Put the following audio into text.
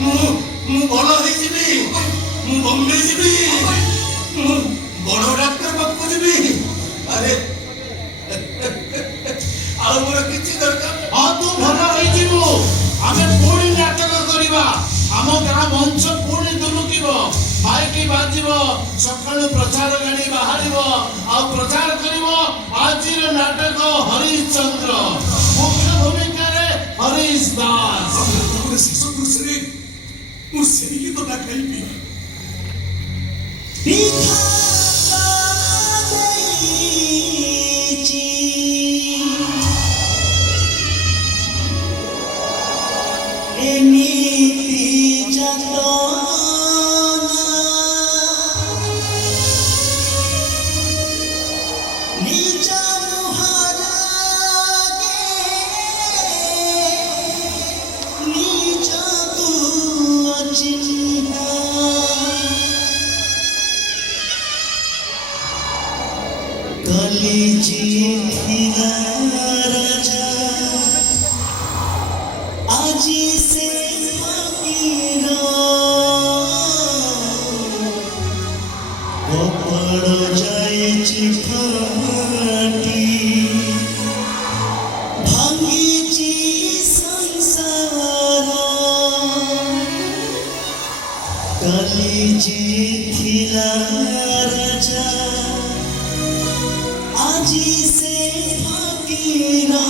ମୁଁ ଭଲ ହେଇଯିବି, ମୁଁ ବମ୍ବେ ଯିବି, ମୁଁ ବଡ଼ ଡାକ୍ତର ପାଖକୁ ଯିବି। ଆରେ ଆଉ ମୋର କିଛି ଦରକାର। ହଁ ତୁ ଭଲ ହେଇଯିବୁ। ଆମେ ପୁଣି ନାଟକ କରିବା, ଆମ ଗାଁ ମଞ୍ଚ ପୁଣି ଦୁଲୁକିବ, ମାଇକ ବାଜିବ, ସକାଳୁ ପ୍ରଚାର ଗାଡ଼ି ବାହାରିବ, ଆଉ ପ୍ରଚାର କରିବ ଆଜିର ନାଟକ ହରିଶ୍ଚନ୍ଦ୍ର, ମୁଖ୍ୟ ଭୂମିକାରେ ହରିଶ ଦାସ। ଶେଷ ଦୃଶ୍ୟରେ ମୁଁ ସେଇ ଗୀତଟା ଗାଇବି। आजी से कपड़ जायची फाटी भांगीची संसार कलीची थिला राजा आजी से फकीरा